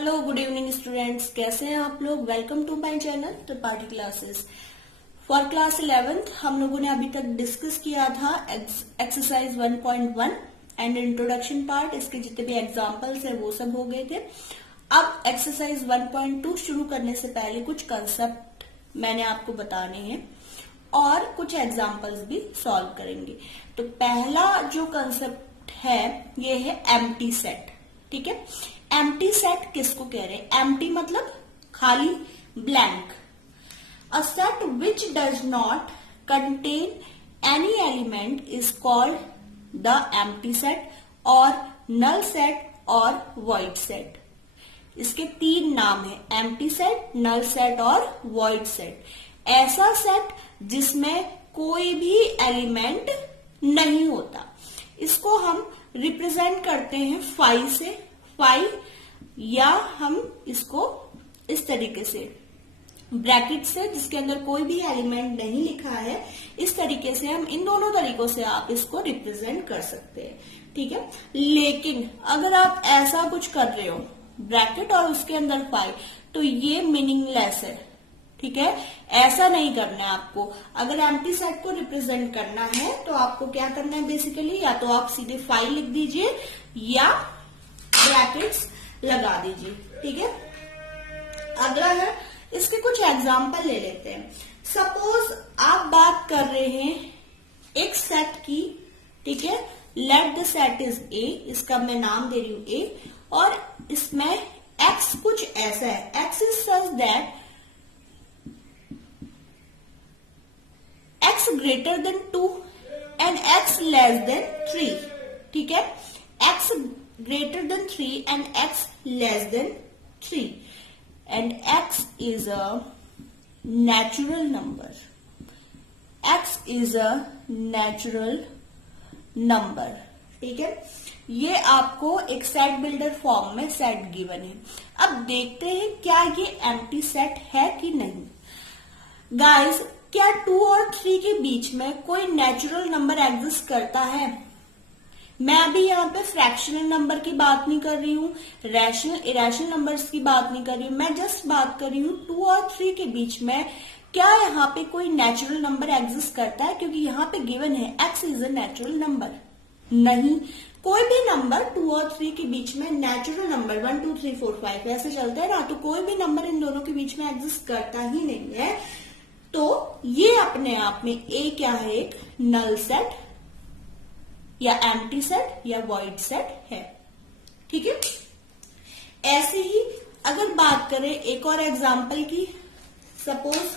Hello good evening students, कैसे हैं आप लोग। Welcome to my channel Tripathi classes. For class 11th हम लोगों ने अभी तक डिस्कस किया था एक्सरसाइज 1.1 एंड इंट्रोडक्शन पार्ट। इसके जितने भी एग्जांपल्स है वो सब हो गए थे। अब एक्सरसाइज 1.2 शुरू करने से पहले कुछ कंसेप्ट मैंने आपको बताने हैं और कुछ एग्जाम्पल्स भी सॉल्व करेंगे। तो पहला जो कंसेप्ट है ये है एम्प्टी सेट। ठीक है, एम्प्टी सेट किसको कह रहे हैं। एम्प्टी मतलब खाली, blank. A set which does not contain any element is called the empty set और नल सेट और वॉइड सेट। इसके तीन नाम है, एम्प्टी सेट, नल सेट और वॉइड सेट। ऐसा सेट जिसमें कोई भी एलिमेंट नहीं होता, इसको हम रिप्रेजेंट करते हैं फाई से। फाई या हम इसको इस तरीके से ब्रैकेट से, जिसके अंदर कोई भी एलिमेंट नहीं लिखा है, इस तरीके से हम इन दोनों तरीकों से आप इसको रिप्रेजेंट कर सकते हैं। ठीक है, लेकिन अगर आप ऐसा कुछ कर रहे हो ब्रैकेट और उसके अंदर फाई, तो ये मीनिंगलेस है। ठीक है, ऐसा नहीं करना है आपको। अगर एम्प्टी सेट को रिप्रेजेंट करना है तो आपको क्या करना है बेसिकली, या तो आप सीधे फाई लिख दीजिए या ब्रैकेट्स लगा दीजिए। ठीक है, अगला है, इसके कुछ एग्जाम्पल ले लेते हैं। सपोज आप बात कर रहे हैं एक सेट की। ठीक है, let the set is a, इसका मैं नाम दे रही हूं ए, और इसमें एक्स कुछ ऐसा है। X is such that x greater than 2 and x less than 3. ठीक है, x greater than 3 and x less than 3 and x is a natural number. x is a natural number. ठीक है, ये आपको एक सेट बिल्डर फॉर्म में set given है। अब देखते हैं क्या ये एम्प्टी सेट है कि नहीं। गाइस, क्या 2 और 3 के बीच में कोई नेचुरल नंबर एग्जिस्ट करता है। मैं अभी यहाँ पे फ्रैक्शनल नंबर की बात नहीं कर रही हूँ, रैशनल इरेशनल नंबर्स की बात नहीं कर रही हूँ, मैं जस्ट बात कर रही हूँ 2 और 3 के बीच में क्या यहाँ पे कोई नेचुरल नंबर एग्जिस्ट करता है। क्योंकि यहाँ पे गिवन है x is a natural number. नहीं, कोई भी नंबर 2 और 3 के बीच में नेचुरल नंबर 1 2 3 4 5 ऐसे चलता है ना, तो कोई भी नंबर इन दोनों के बीच में एग्जिस्ट करता ही नहीं है। तो ये अपने आप में ए क्या है, एक नल सेट या एम्प्टी सेट या वॉइड सेट है। ठीक है, ऐसे ही अगर बात करें एक और एग्जांपल की। सपोज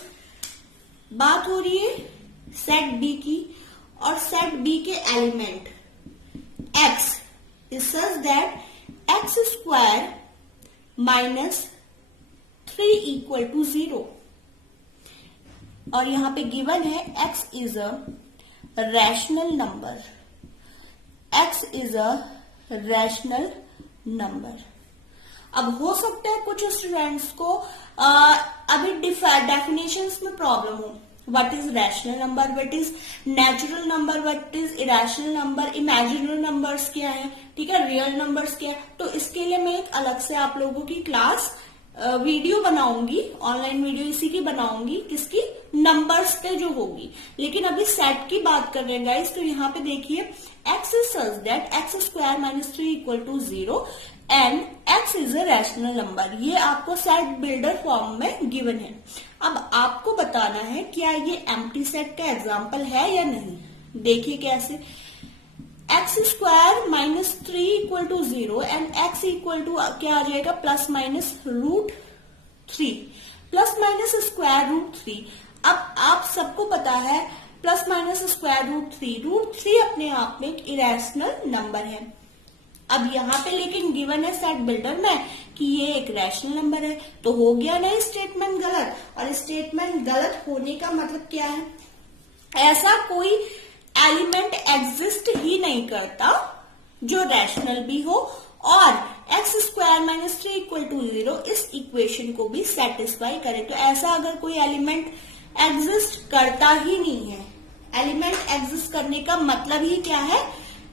बात हो रही है सेट बी की, और सेट बी के element x is such that x square minus 3 equal to 0, और यहां पे गिवन है x is a rational number. x is a rational number. अब हो सकता है कुछ स्टूडेंट्स को अभी डेफिनेशंस में प्रॉब्लम हो। What is rational number, what is natural number, what is irrational number, imaginary numbers क्या है, ठीक है, रियल नंबर्स क्या है। तो इसके लिए मैं एक अलग से आप लोगों की क्लास वीडियो बनाऊंगी, ऑनलाइन वीडियो इसी की बनाऊंगी, किसकी, नंबर्स पे जो होगी। लेकिन अभी सेट की बात कर रहे हैं गाइस। तो यहाँ पे देखिए x is such that x square minus 3 equal to 0 and x is a rational number. ये आपको सेट बिल्डर फॉर्म में गिवन है। अब आपको बताना है क्या ये एम्प्टी सेट का एग्जाम्पल है या नहीं। देखिए कैसे, x square minus 3 equal to 0 and x equal to क्या आ जाएगा, plus minus root 3, plus minus square root 3। अब आप सबको पता है plus minus square root 3, root 3 अपने आप में एक इरेशनल नंबर है। अब यहाँ पे लेकिन गिवन है सेट बिल्डर में कि ये एक रैशनल नंबर है, तो हो गया ना स्टेटमेंट गलत। और स्टेटमेंट गलत होने का मतलब क्या है, ऐसा कोई एलिमेंट एग्जिस्ट ही नहीं करता जो रैशनल भी हो और x square minus 3 equal to 0 इस इक्वेशन को भी सेटिस्फाई करे। तो ऐसा अगर कोई एलिमेंट एग्जिस्ट करता ही नहीं है, एलिमेंट एग्जिस्ट करने का मतलब ही क्या है,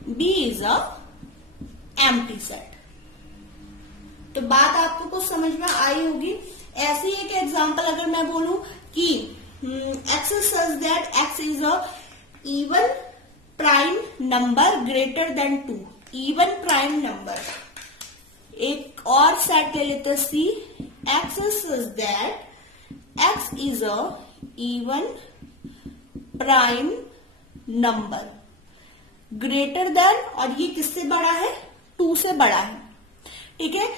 B is a empty set. तो बात आपको कुछ समझ में आई होगी। ऐसे ही एक एग्जांपल अगर मैं बोलूं कि x is such that x is a even prime number greater than 2, even prime number। एक और सेट ले लेते हैं C, x is such that x is a even prime number greater than, और ये किससे बड़ा है, 2 से बड़ा है। ठीक है,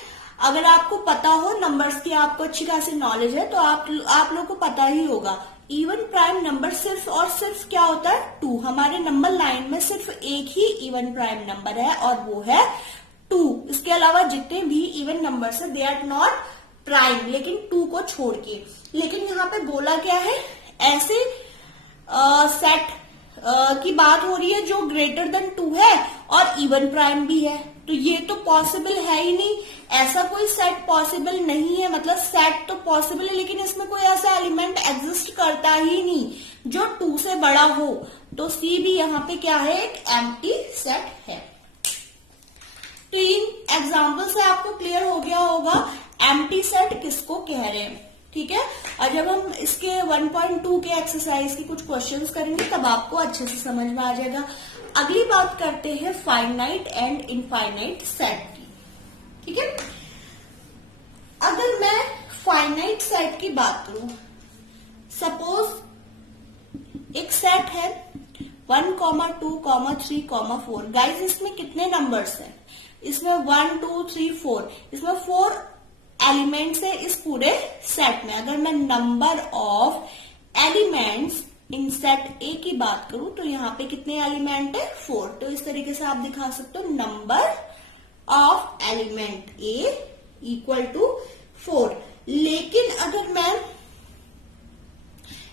अगर आपको पता हो नंबर्स की, आपको अच्छी खासी नॉलेज है, तो आप लोग को पता ही होगा इवन प्राइम नंबर सिर्फ और सिर्फ क्या होता है, 2। हमारे नंबर लाइन में सिर्फ एक ही इवन प्राइम नंबर है और वो है 2। इसके अलावा जितने भी इवन नंबर्स है दे आर नॉट प्राइम, लेकिन 2 को छोड़ के। लेकिन यहाँ पे बोला क्या है, ऐसे सेट की बात हो रही है जो ग्रेटर देन 2 है और इवन प्राइम भी है। तो ये तो पॉसिबल है ही नहीं, ऐसा कोई सेट पॉसिबल नहीं है। मतलब सेट तो पॉसिबल है लेकिन इसमें कोई ऐसा एलिमेंट एग्जिस्ट करता ही नहीं जो 2 से बड़ा हो। तो सी भी यहाँ पे क्या है, एक एम्प्टी सेट है। तो इन एग्जाम्पल से आपको क्लियर हो गया होगा एम्प्टी सेट किसको कह रहे हैं। ठीक है, और जब हम इसके 1.2 के एक्सरसाइज के कुछ क्वेश्चंस करेंगे तब आपको अच्छे से समझ में आ जाएगा। अगली बात करते हैं फाइनाइट एंड इनफाइनाइट सेट की। ठीक है, अगर मैं फाइनाइट सेट की बात करूं, सपोज एक सेट है 1, 2, 3, 4। गाइस इसमें कितने नंबर्स हैं, इसमें 1, 2, 3, 4, इसमें 4 एलिमेंट्स है इस पूरे सेट में। अगर मैं number of elements in set ए की बात करूं तो यहाँ पे कितने एलिमेंट है, 4। तो इस तरीके से आप दिखा सकते हो number of element A equal to 4। लेकिन अगर मैं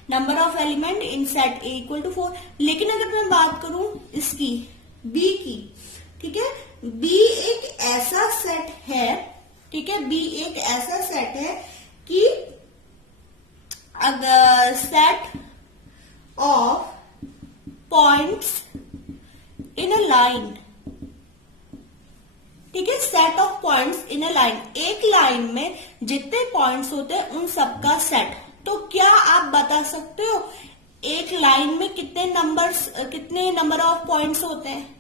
number of element in set A equal to 4, लेकिन अगर मैं बात करूं इसकी बी की, ठीक है, बी एक ऐसा सेट है, ठीक है, बी एक ऐसा सेट है कि अगर set of points in a line, ठीक है, set of points in a line, एक लाइन में जितने पॉइंट्स होते हैं उन सबका सेट। तो क्या आप बता सकते हो एक लाइन में कितने नंबर ऑफ पॉइंट्स होते हैं?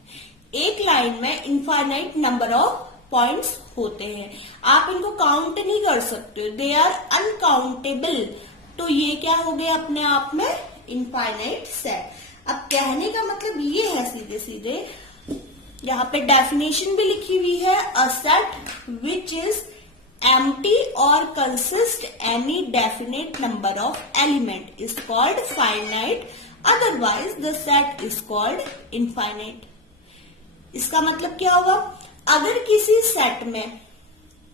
एक लाइन में इनफाइनाइट नंबर ऑफ पॉइंट्स होते हैं, आप इनको काउंट नहीं कर सकते, दे आर अनकाउंटेबल। तो ये क्या हो गया अपने आप में इनफाइनाइट सेट। अब कहने का मतलब ये है सीधे सीधे, यहाँ पे डेफिनेशन भी लिखी हुई है, a set which is empty और consist any definite number of element is called finite, otherwise the set is called infinite. इसका मतलब क्या होगा, अगर किसी सेट में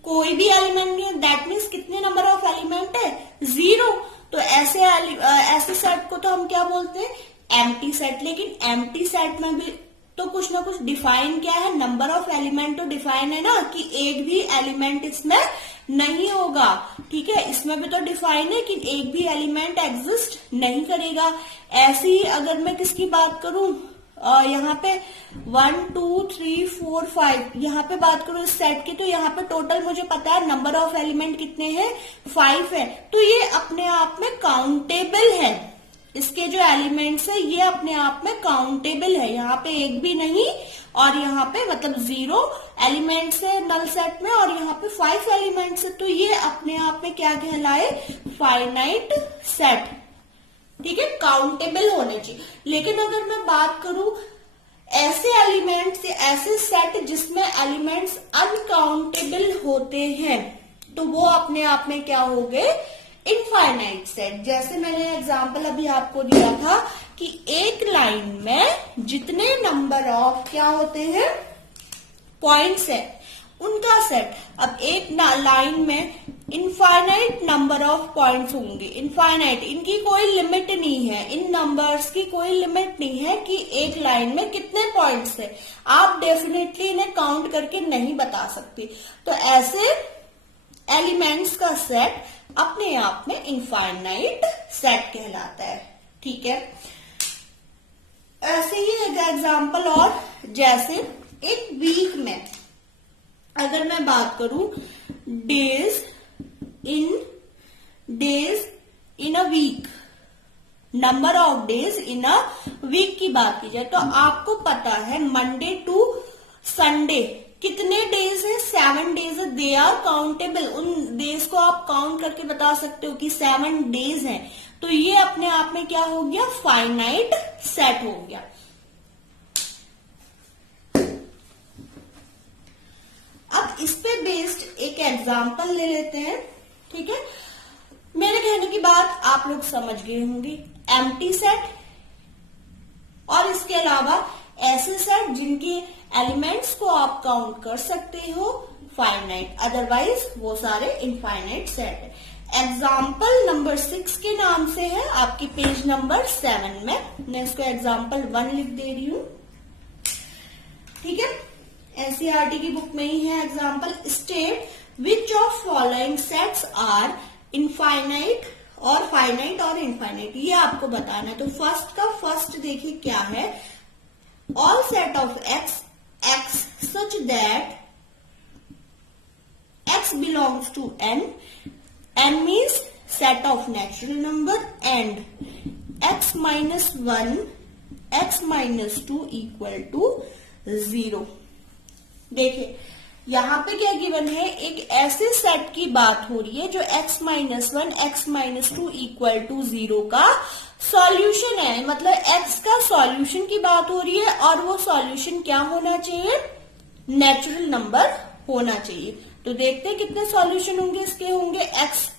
कोई भी एलिमेंट नहीं है, दैट मीन्स कितने नंबर ऑफ एलिमेंट है, 0। तो ऐसे सेट को तो हम क्या बोलते हैं, एम्प्टी सेट। लेकिन एम्प्टी सेट में भी तो कुछ ना कुछ डिफाइन क्या है, नंबर ऑफ एलिमेंट तो डिफाइन है ना, कि एक भी एलिमेंट इसमें नहीं होगा। ठीक है, इसमें भी तो डिफाइन है कि एक भी एलिमेंट एग्जिस्ट नहीं करेगा। ऐसे ही अगर मैं किसकी बात करूं, यहाँ पे 1, 2, 3, 4, 5 यहाँ पे बात करूं इस सेट की, तो यहाँ पे टोटल मुझे पता है नंबर ऑफ एलिमेंट कितने हैं, 5 है। तो ये अपने आप में काउंटेबल है, इसके जो एलिमेंट्स है ये अपने आप में काउंटेबल है। यहाँ पे एक भी नहीं, और यहाँ पे मतलब 0 एलिमेंट्स है नल सेट में, और यहाँ पे 5 एलिमेंट्स है। तो ये अपने आप में क्या कहलाए, फाइनाइट सेट। ठीक है, काउंटेबल होने चाहिए। लेकिन अगर मैं बात करूं ऐसे एलिमेंट्स, ऐसे सेट जिसमें एलिमेंट्स अनकाउंटेबल होते हैं, तो वो अपने आप में क्या हो गए, इनफाइनाइट सेट। जैसे मैंने एग्जांपल अभी आपको दिया था कि एक लाइन में जितने नंबर ऑफ क्या होते हैं, पॉइंट्स है, उनका सेट। अब एक लाइन में इनफाइनाइट नंबर ऑफ पॉइंट्स होंगे, इनफाइनाइट, इनकी कोई लिमिट नहीं है, इन नंबर्स की कोई लिमिट नहीं है कि एक लाइन में कितने पॉइंट्स है। आप डेफिनेटली इन्हें काउंट करके नहीं बता सकते। तो ऐसे एलिमेंट्स का सेट अपने आप में इनफाइनाइट सेट कहलाता है। ठीक है, ऐसे ही एक एग्जांपल और, जैसे एक वीक में अगर मैं बात करूं days in a week, number of days in a week की बात की जाए तो आपको पता है मंडे टू संडे कितने डेज है, 7 डेज है। दे आर काउंटेबल, उन डेज को आप काउंट करके बता सकते हो कि 7 डेज है। तो ये अपने आप में क्या हो गया, फाइनाइट सेट हो गया। अब इस पे बेस्ड एक एग्जांपल ले लेते हैं, ठीक है। मेरे कहने की बात आप लोग समझ गए होंगे, एम्प्टी सेट और इसके अलावा ऐसे सेट जिनके एलिमेंट्स को आप काउंट कर सकते हो फाइनाइट, अदरवाइज वो सारे इनफाइनाइट सेट है। एग्जाम्पल नंबर 6 के नाम से है आपकी पेज नंबर 7 में, मैं इसको एग्जाम्पल 1 लिख दे रही हूं, ठीक है। एनसीईआरटी की बुक में ही है example. State which of following sets are infinite or finite or infinite, ये आपको बताना है। तो फर्स्ट का फर्स्ट देखिए क्या है, all set of x such that x belongs to n means set of natural number and x minus 1 x minus 2 equal to 0। देखिए यहां पे क्या गिवन है, एक ऐसे सेट की बात हो रही है जो x minus 1 x minus 2 equal to 0 का सॉल्यूशन है, मतलब x का सॉल्यूशन की बात हो रही है और वो सॉल्यूशन क्या होना चाहिए, नेचुरल नंबर होना चाहिए। तो देखते हैं कितने सॉल्यूशन होंगे इसके, होंगे x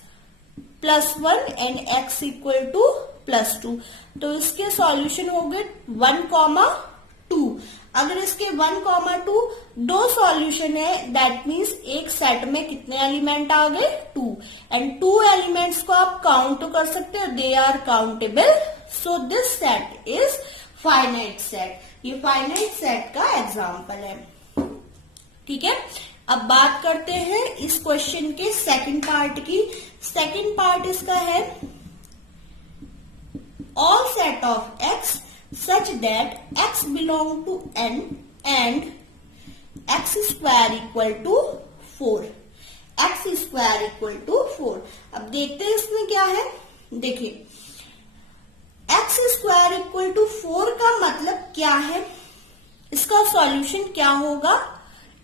plus 1 and x equal two plus 2। तो इसके सॉल्यूशन हो गए 1,2। अगर इसके 1,2 दो सॉल्यूशन है, दैट मीन्स एक सेट में कितने एलिमेंट आ गए, 2 एंड 2 एलिमेंट्स को आप काउंट तो कर सकते हो, they are countable, so this set is finite set. ये फाइनाइट सेट का एग्जाम्पल है, ठीक है। अब बात करते हैं इस क्वेश्चन के सेकंड पार्ट की। सेकंड पार्ट इसका है, all set of x such that x belong to n and x square equal to 4, x square equal to 4। अब देखते हैं इसमें क्या है, देखिए एक्स स्क्वायर इक्वल टू 4 का मतलब क्या है, इसका सॉल्यूशन क्या होगा,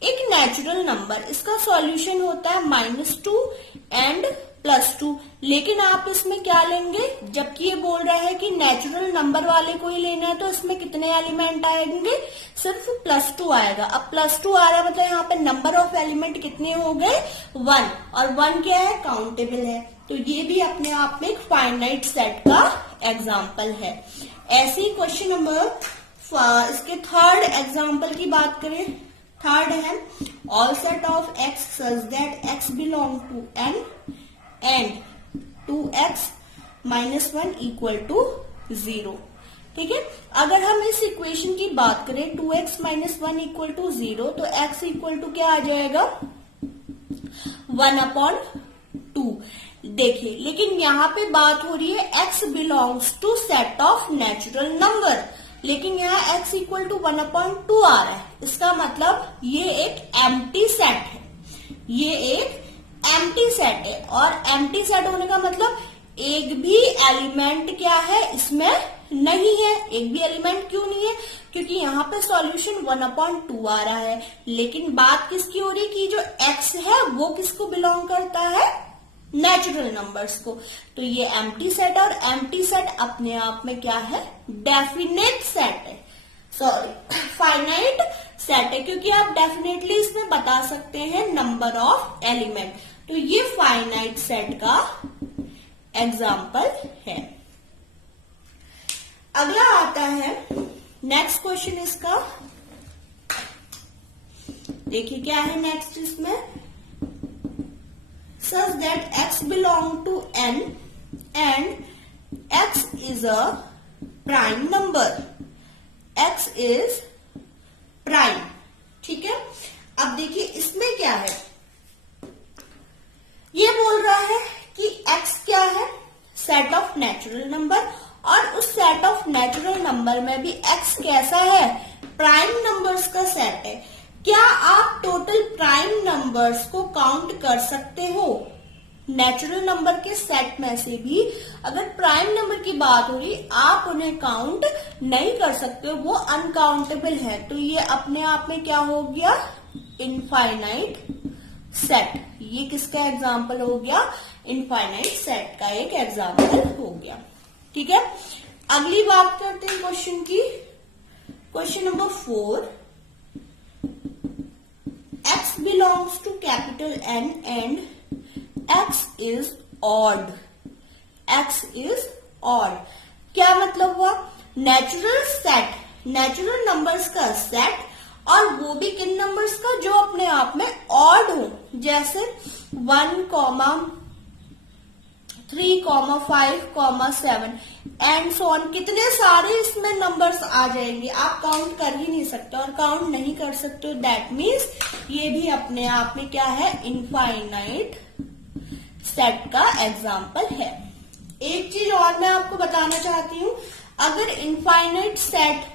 एक नेचुरल नंबर, इसका सॉल्यूशन होता है -2 एंड +2। लेकिन आप इसमें क्या लेंगे, जबकि ये बोल रहा है कि नेचुरल नंबर वाले को ही लेना है, तो इसमें कितने एलिमेंट आएंगे, सिर्फ +2 आएगा। अब +2 आ रहा है मतलब यहाँ पे नंबर ऑफ एलिमेंट कितने हो गए, 1, और 1 क्या है, काउंटेबल है। तो ये भी अपने आप में एक फाइनाइट सेट का एग्जाम्पल है। ऐसे ही क्वेश्चन नंबर इसके थर्ड एग्जाम्पल की बात करें, थर्ड है, all set of x such that x belong to n and 2x minus 1 equal to 0, ठीक है। अगर हम इस इक्वेशन की बात करें 2x minus 1 equal to 0, तो x इक्वल टू क्या आ जाएगा, 1/2। देखिए लेकिन यहाँ पे बात हो रही है x belongs to set of natural number, लेकिन यहाँ x इक्वल टू 1/2 आ रहा है, इसका मतलब ये एक एम्प्टी सेट है, ये एक एम्प्टी सेट है। और एम्प्टी सेट होने का मतलब एक भी एलिमेंट क्या है इसमें नहीं है। एक भी एलिमेंट क्यों नहीं है, क्योंकि यहाँ पे सॉल्यूशन 1/2 आ रहा है। लेकिन बात किसकी हो रही है कि जो x है वो किसको बिलोंग करता है, नेचुरल नंबर्स को। तो ये एम्प्टी सेट, और एम्प्टी सेट अपने आप में क्या है, डेफिनेट सेट है, सॉरी फाइनाइट सेट है, क्योंकि आप डेफिनेटली इसमें बता सकते हैं नंबर ऑफ एलिमेंट। तो ये फाइनाइट सेट का एग्जाम्पल है। अगला आता है नेक्स्ट क्वेश्चन इसका, देखिए क्या है नेक्स्ट इसमें, such that x belong to n and x is a prime number, x is prime, ठीक है। अब देखिए इसमें क्या है, ये बोल रहा है कि x क्या है, सेट ऑफ नेचुरल नंबर, और उस सेट ऑफ नेचुरल नंबर में भी x कैसा है, प्राइम नंबर्स का सेट है। क्या आप टोटल प्राइम नंबर्स को काउंट कर सकते हो? नेचुरल नंबर के सेट में से भी अगर प्राइम नंबर की बात हो रही, आप उन्हें काउंट नहीं कर सकते हो, वो अनकाउंटेबल है। तो ये अपने आप में क्या हो गया? Infinite set. ये किसका एग्जाम्पल हो गया? इनफाइनाइट सेट का एक एग्जाम्पल हो गया। ठीक है, अगली बात करते हैं क्वेश्चन की। Question number 4, x belongs to capital N and x is odd. x is odd क्या मतलब हुआ? नेचुरल सेट, नेचुरल नंबर्स का सेट, और वो भी किन नंबर्स का? जो अपने आप में ऑड हो, जैसे 1, 3, 5, 7 एंड सो ऑन। कितने सारे इसमें नंबर्स आ जाएंगे, आप काउंट कर ही नहीं सकते, और काउंट नहीं कर सकते, दैट मीन्स ये भी अपने आप में क्या है? इनफाइनाइट सेट का एग्जाम्पल है। एक चीज और मैं आपको बताना चाहती हूं, अगर इनफाइनाइट सेट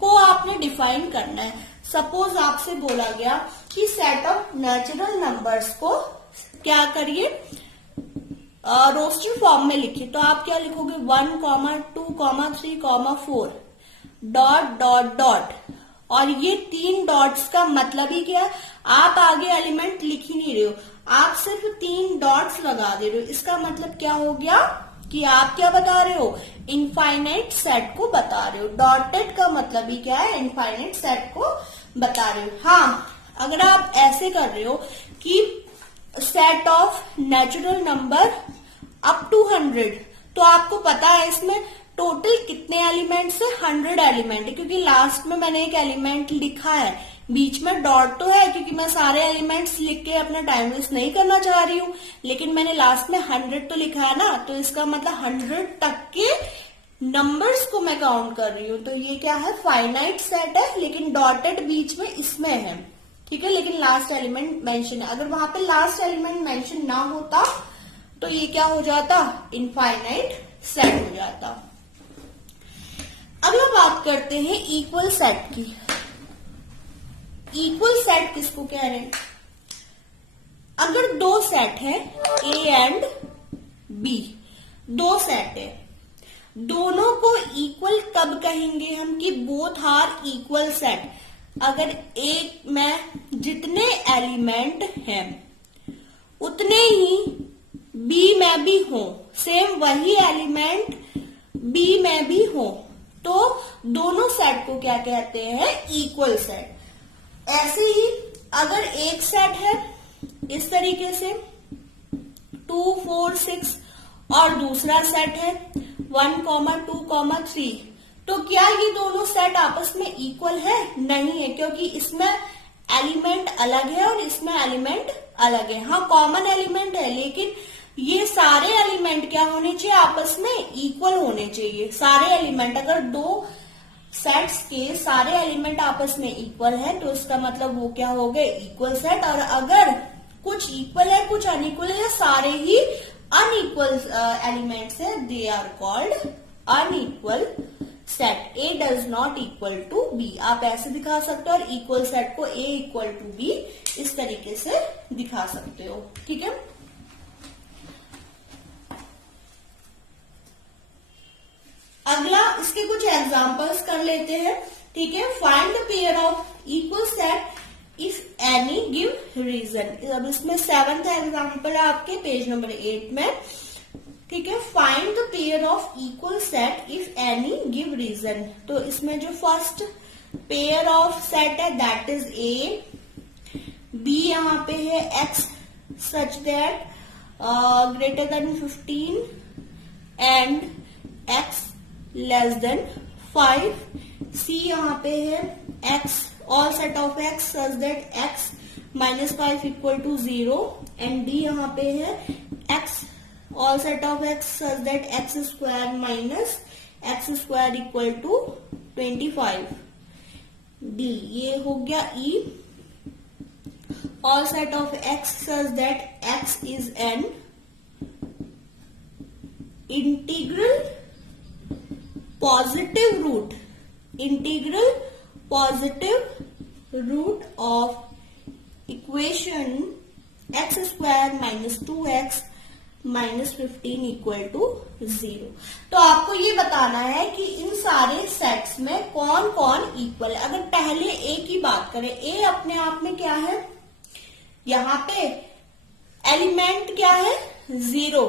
को आपने डिफाइन करना है, सपोज आपसे बोला गया कि सेट ऑफ नेचुरल नंबर्स को क्या करिए? रोस्टेड फॉर्म में लिखिए, तो आप क्या लिखोगे? 1, 2, 3, 4 डॉट डॉट डॉट, और ये 3 डॉट्स का मतलब ही क्या? आप आगे एलिमेंट लिख ही नहीं रहे हो, आप सिर्फ 3 डॉट्स लगा दे रहे हो। इसका मतलब क्या हो गया कि आप क्या बता रहे हो? इनफाइनाइट सेट को बता रहे हो। डॉटेड का मतलब ही क्या है? इनफाइनाइट सेट को बता रहे हो। हाँ, अगर आप ऐसे कर रहे हो कि set of natural number up to 100, तो आपको पता है इसमें टोटल कितने एलिमेंट्स है? 100 एलिमेंट है, क्योंकि लास्ट में मैंने एक एलिमेंट लिखा है, बीच में डॉट तो है, क्योंकि मैं सारे एलिमेंट्स लिख के अपना टाइम वेस्ट नहीं करना चाह रही हूँ, लेकिन मैंने लास्ट में 100 तो लिखा है ना, तो इसका मतलब 100 तक के नंबर्स को मैं काउंट कर रही हूँ। तो ये क्या है? फाइनाइट सेट है, लेकिन डॉटेड बीच में इसमें है। ठीक है, लेकिन लास्ट एलिमेंट मेंशन है। अगर वहां पे लास्ट एलिमेंट मेंशन ना होता तो ये क्या हो जाता? इनफाइनाइट सेट हो जाता। अगला बात करते हैं इक्वल सेट की। इक्वल सेट किसको कह रहे हैं? अगर दो सेट है A एंड B, दो सेट है, दोनों को इक्वल कब कहेंगे हम? कि बोथ आर इक्वल सेट। अगर एक में जितने एलिमेंट हैं उतने ही बी में भी हो, सेम वही एलिमेंट बी में भी हो, तो दोनों सेट को क्या कहते हैं? Equal set. ऐसे ही अगर एक सेट है इस तरीके से 2, 4, 6 और दूसरा सेट है 1, 2, 3, तो क्या ये दोनों सेट आपस में इक्वल है? नहीं है, क्योंकि इसमें एलिमेंट अलग है और इसमें एलिमेंट अलग है। हाँ, कॉमन एलिमेंट है, लेकिन ये सारे एलिमेंट क्या होने चाहिए? आपस में इक्वल होने चाहिए। सारे एलिमेंट, अगर दो सेट्स के सारे एलिमेंट आपस में इक्वल है तो इसका मतलब वो क्या हो गए? Equal set. और अगर कुछ इक्वल है कुछ अनइक्वल है, सारे ही अनइक्वल एलिमेंट्स है, they are called unequal set. A does not equal to B, आप ऐसे दिखा सकते हो, और इक्वल सेट को A इक्वल टू B इस तरीके से दिखा सकते हो। ठीक है, अगला इसके कुछ एग्जांपल्स कर लेते हैं। ठीक है, find the pair of equal set if any give reason. अब इसमें 7th एग्जांपल है आपके पेज नंबर 8 में। ठीक है, find the pair of equal set if any give reason. तो इसमें जो फर्स्ट पेयर ऑफ सेट है दैट इज A, B यहाँ पे है X such that greater than 15 and X less than 5, C यहाँ पे है X, all set of X such that X -5 equal to 0, and D यहाँ पे है X, all set of X such that X square minus X square equal to 25. D, ये हो गया E, all set of X such that X is an integral positive root, integral positive root of equation x square minus 2x minus 15 equal to 0। तो आपको ये बताना है कि इन सारे सेट्स में कौन कौन इक्वल है। अगर पहले ए की बात करें, ए अपने आप में क्या है, यहाँ पे एलिमेंट क्या है, 0,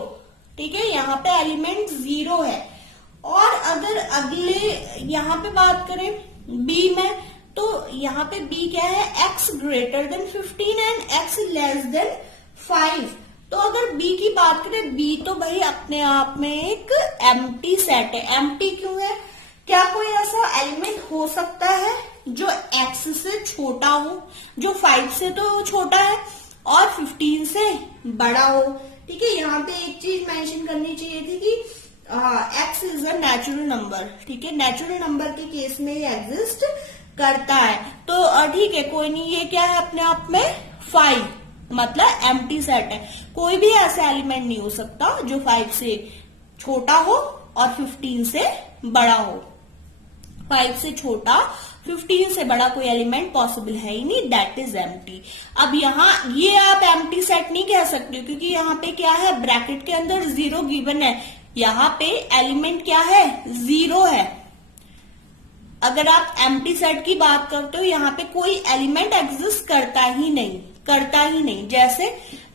ठीक है, यहाँ पे एलिमेंट 0 है। और अगर अगले यहाँ पे बात करें बी में, तो यहाँ पे बी क्या है, x greater than 15 and x less than 5। तो अगर b की बात करें, b तो भाई अपने आप में एक एम्प्टी सेट है। एम्प्टी क्यों है, क्या कोई ऐसा एलिमेंट हो सकता है जो x से छोटा हो, जो 5 से तो छोटा है और 15 से बड़ा हो, ठीक है। यहाँ पे एक चीज मेंशन करनी चाहिए थी कि x is a natural number, ठीक है, नेचुरल नंबर के केस में ये एग्जिस्ट करता है। तो ठीक है, कोई नहीं, ये क्या है अपने आप में 5, मतलब एम्प्टी सेट है। कोई भी ऐसा एलिमेंट नहीं हो सकता जो 5 से छोटा हो और 15 से बड़ा हो। 5 से छोटा 15 से बड़ा कोई एलिमेंट पॉसिबल है ही नहीं, दैट इज एम्प्टी। अब यहाँ ये आप एम्प्टी सेट नहीं कह सकते हो, क्योंकि यहाँ पे क्या है, ब्रैकेट के अंदर 0 गिवन है, यहाँ पे एलिमेंट क्या है, 0 है। अगर आप एम्प्टी सेट की बात करते हो, यहाँ पे कोई एलिमेंट एग्जिस्ट करता ही नहीं, जैसे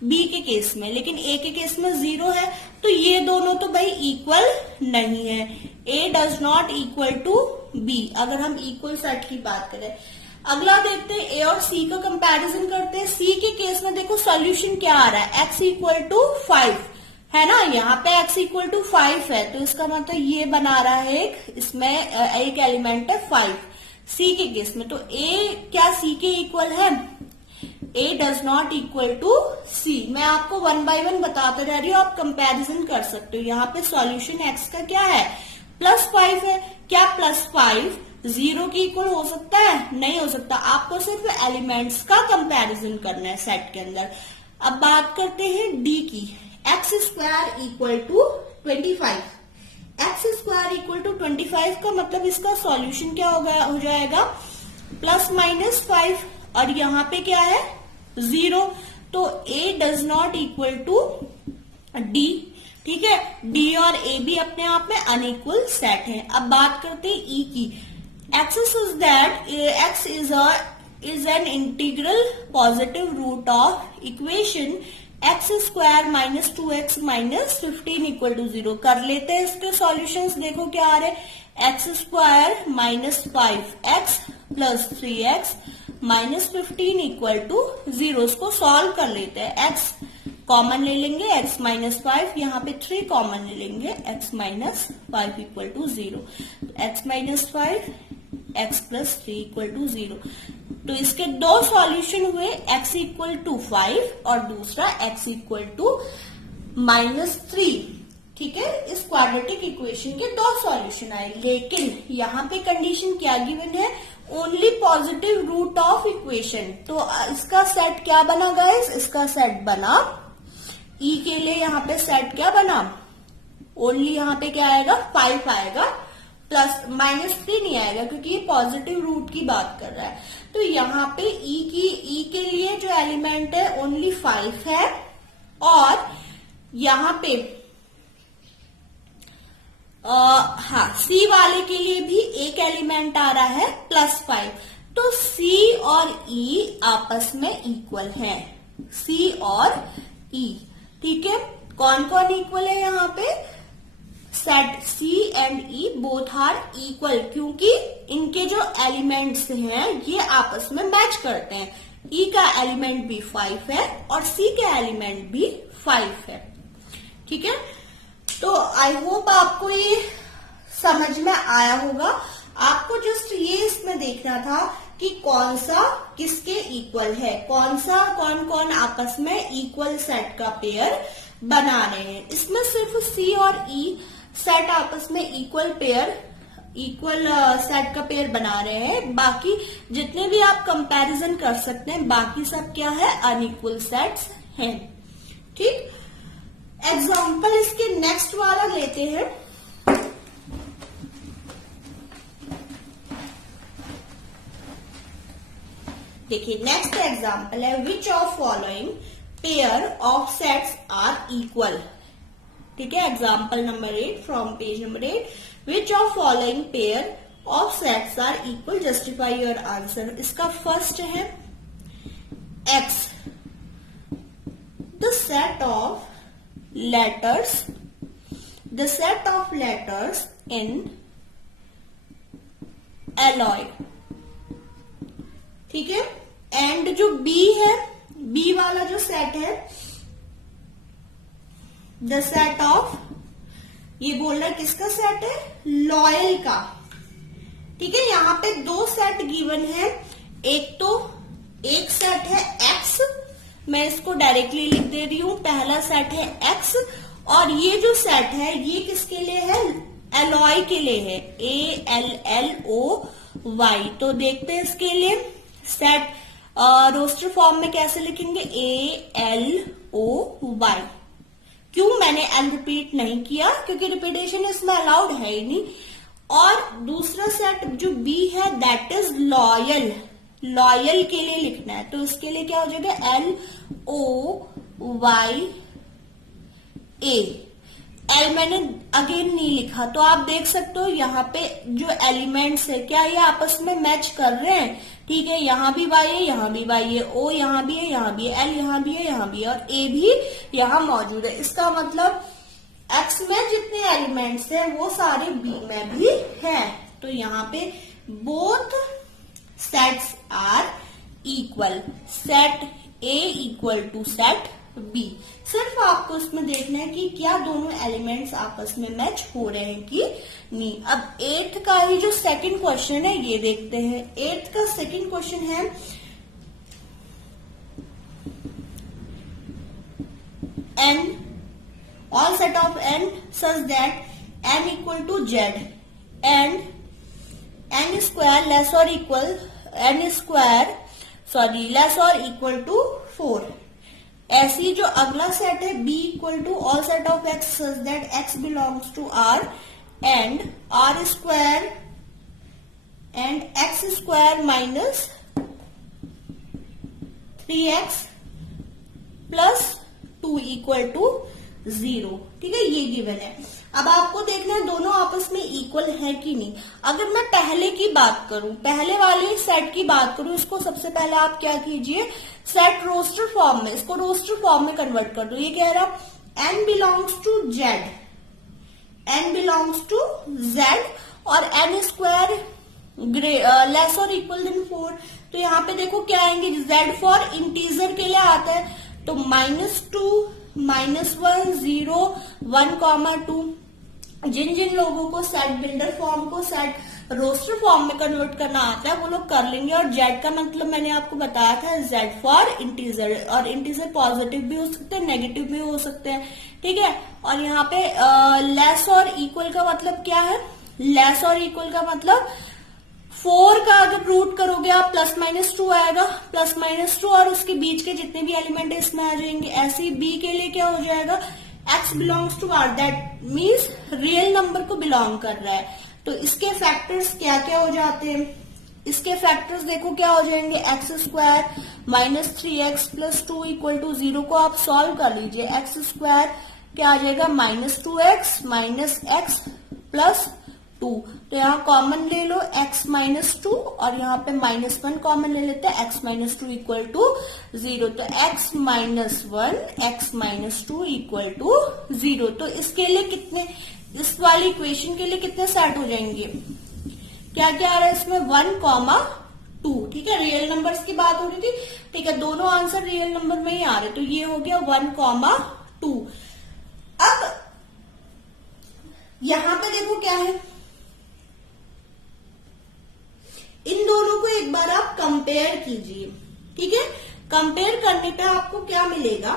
बी के केस में। लेकिन ए के केस में 0 है, तो ये दोनों तो भाई इक्वल नहीं है। A does not equal to B, अगर हम इक्वल सेट की बात करें। अगला देखते हैं, ए और सी का कंपैरिजन करते हैं। सी के केस में देखो सॉल्यूशन क्या आ रहा है, x इक्वल टू 5 है ना, यहाँ पे x इक्वल टू 5 है, तो इसका मतलब ये बना रहा है इसमें एक एलिमेंट है 5। सी के केस में तो a क्या सी के इक्वल है, a does not equal to c। मैं आपको 1 बाय 1 बताते रह रही हूँ, आप कंपैरिजन कर सकते हो। यहाँ पे सॉल्यूशन x का क्या है, +5 है। क्या +5 0 की इक्वल हो सकता है, नहीं हो सकता। आपको सिर्फ एलिमेंट्स का कंपैरिजन करना है सेट के अंदर। अब बात करते हैं d की, x square equal to 25। x square equal to 25 का मतलब इसका सॉल्यूशन क्या हो जाएगा, +-5, और यहाँ पे क्या है 0, तो a does not equal to d, ठीक है। d और a भी अपने आप में अनइक्वल सेट है। अब बात करते हैं e की, x is an integral positive root of equation x square minus 2x minus 15 equal to 0। कर लेते हैं इसके सॉल्यूशंस, देखो क्या आ रहे, x square minus 5x plus 3x minus 15 equal to 0। इसको सॉल्व कर लेते हैं, x कॉमन ले लेंगे, x माइनस 5, यहाँ पे 3 कॉमन ले लेंगे, x minus 5 equal to 0, x minus 5 x plus 3 equal to 0। तो इसके दो सॉल्यूशन हुए, x इक्वल टू 5 और दूसरा x इक्वल टू -3, ठीक है। इस क्वाड्रेटिक इक्वेशन के दो सॉल्यूशन आए, लेकिन यहाँ पे कंडीशन क्या गिवन है, only positive root of equation. तो इसका सेट क्या बना गाइस, इसका सेट बना e के लिए, यहाँ पे सेट क्या बना, ओनली यहाँ पे क्या आएगा 5 आएगा, प्लस -3 नहीं आएगा, क्योंकि ये पॉजिटिव रूट की बात कर रहा है। तो यहाँ पे e के लिए जो एलिमेंट है ओनली 5 है, और यहाँ पे हाँ c वाले के लिए भी एक एलिमेंट आ रहा है +5। तो c और e आपस में इक्वल है, c और e, ठीक है। कौन कौन इक्वल है यहाँ पे, set C and E both are equal, क्योंकि इनके जो एलिमेंट्स हैं ये आपस में मैच करते हैं। E का एलिमेंट भी 5 है और C का एलिमेंट भी 5 है, ठीक है। तो आई होप आपको ये समझ में आया होगा। आपको जस्ट ये इसमें देखना था कि कौन सा किसके इक्वल है, कौन कौन आपस में इक्वल सेट का पेयर बना रहे हैं। इसमें सिर्फ C और E सेट आपस में इक्वल सेट का पेयर बना रहे हैं, बाकी जितने भी आप कंपैरिजन कर सकते हैं बाकी सब क्या है, अनइक्वल सेट्स हैं, ठीक। एग्जाम्पल इसके नेक्स्ट वाला लेते हैं। देखिए नेक्स्ट एग्जांपल है which of following pair of sets are equal. ठीक है, example number 8 from page number 8, which of following pair of sets are equal, justify your answer. इसका फर्स्ट है x, the set of letters in alloy। ठीक है, and जो B है, B वाला जो सेट है, द सेट ऑफ, ये बोल रहा है किसका सेट है, लॉयल का। ठीक है, यहां पे दो सेट गिवन है, एक सेट है एक्स, मैं इसको डायरेक्टली लिख दे रही हूं, पहला सेट है एक्स, और ये जो सेट है ये किसके लिए है, एलॉय के लिए है, ALLOY। तो देखते हैं इसके लिए सेट रोस्टर फॉर्म में कैसे लिखेंगे, ALOY। क्यों मैंने एल रिपीट नहीं किया, क्योंकि रिपीटेशन इसमें अलाउड है ही नहीं। और दूसरा सेट जो बी है दैट इज लॉयल, लॉयल के लिए लिखना है, तो इसके लिए क्या हो जाएगा, LOYA। एल मैंने अगेन नहीं लिखा, तो आप देख सकते हो यहाँ पे जो एलिमेंट्स है क्या ये आपस में मैच कर रहे हैं। ठीक है, यहाँ भी वाई है, यहाँ भी वाई है, ओ यहाँ भी है, यहाँ भी है, एल यहाँ भी है, यहाँ भी है, और ए भी यहाँ मौजूद है। इसका मतलब एक्स में जितने एलिमेंट्स है वो सारे बी में भी है। तो यहाँ पे both sets are equal, set A equal to set B. सिर्फ आपको इसमें देखना है कि क्या दोनों एलिमेंट्स आपस में मैच हो रहे हैं कि नहीं। अब 8th का ही जो सेकंड क्वेश्चन है ये देखते हैं। 8th का सेकंड क्वेश्चन है n, all set of n such that n equal to z and n square less or equal less or equal to 4। ऐसी जो अगला सेट है b equal to all set of x such that x belongs to r and r square and x square minus 3x plus 2 equal to 0। ठीक है, ये given है। अब आपको देखना है दोनों आपस में इक्वल है कि नहीं। अगर मैं पहले की बात करूं, पहले वाले सेट की बात करूं, इसको सबसे पहले आप क्या कीजिए, सेट रोस्टर फॉर्म में, इसको रोस्टर फॉर्म में कन्वर्ट कर दो। ये कह रहा n belongs to z, n belongs to z और n square less or equal than 4। तो यहाँ पे देखो क्या आएंगे, z फॉर इंटीजर के लिए आता है, तो -2 -1 0 1 2। जिन जिन लोगों को सेट बिल्डर फॉर्म को सेट रोस्टर फॉर्म में कन्वर्ट करना आता है वो लोग कर लेंगे। और जेड का मतलब मैंने आपको बताया था, जेड फॉर इंटीजर, और इंटीजर पॉजिटिव भी हो सकते हैं, नेगेटिव भी हो सकते हैं। ठीक है, और यहाँ पे लेस और इक्वल का मतलब क्या है, लेस और इक्वल का मतलब 4 का अगर रूट करोगे आप +-2 आएगा, +-2 और उसके बीच के जितने भी एलिमेंट है इसमें आ जाएंगे। ऐसे ही बी के लिए क्या हो जाएगा, x belongs to r, that means real number को बिलोंग कर रहा है। तो इसके फैक्टर्स क्या क्या हो जाते हैं, इसके फैक्टर्स देखो क्या हो जाएंगे, x square -3x plus 2 equal to 0 को आप सॉल्व कर लीजिए। x स्क्वायर क्या आ जाएगा, -2x माइनस x प्लस 2। तो यहाँ कॉमन ले लो x -2 और यहाँ पे -1 कॉमन ले लेते हैं, x -2 इक्वल टू 0। तो x -1 x -2 इक्वल टू 0। तो इसके लिए कितने, इस वाली इक्वेशन के लिए कितने सेट हो जाएंगे, क्या क्या आ रहा है इसमें, 1, 2। ठीक है, रियल नंबर्स की बात हो रही थी। ठीक है, दोनों आंसर रियल नंबर में ही आ रहे, तो ये हो गया 1, 2। अब यहां पे देखो क्या है, इन दोनों को एक बार आप कंपेयर कीजिए। ठीक है, कंपेयर करने पे आपको क्या मिलेगा,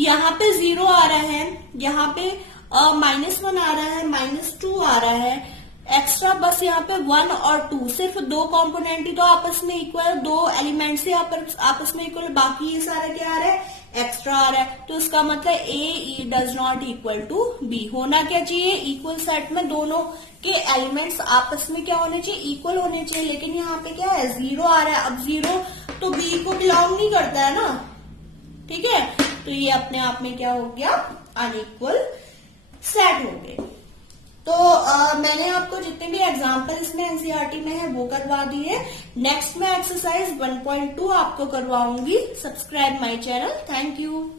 यहाँ पे 0 आ रहा है, यहाँ पे -1 आ रहा है, -2 आ रहा है, एक्स्ट्रा बस यहाँ पे 1 और 2, सिर्फ 2 कॉम्पोनेंट ही तो आपस में इक्वल है, 2 एलिमेंट से आपस में इक्वल, बाकी ये सारा क्या आ रहा है, एक्स्ट्रा आ रहा है। तो इसका मतलब A does not equal to B. होना क्या चाहिए, इक्वल सेट में दोनों के एलिमेंट्स आपस में क्या होने चाहिए, इक्वल होने चाहिए। लेकिन यहाँ पे क्या है, 0 आ रहा है। अब 0 तो बी को बिलोंग नहीं करता है ना, ठीक है। तो ये अपने आप में क्या हो गया, अनइक्वल सेट हो गए। तो मैंने आपको जितने भी एग्जाम्पल इसमें एनसीईआरटी में है वो करवा दिए। नेक्स्ट में एक्सरसाइज 1.2 आपको करवाऊंगी। Subscribe my channel. Thank you.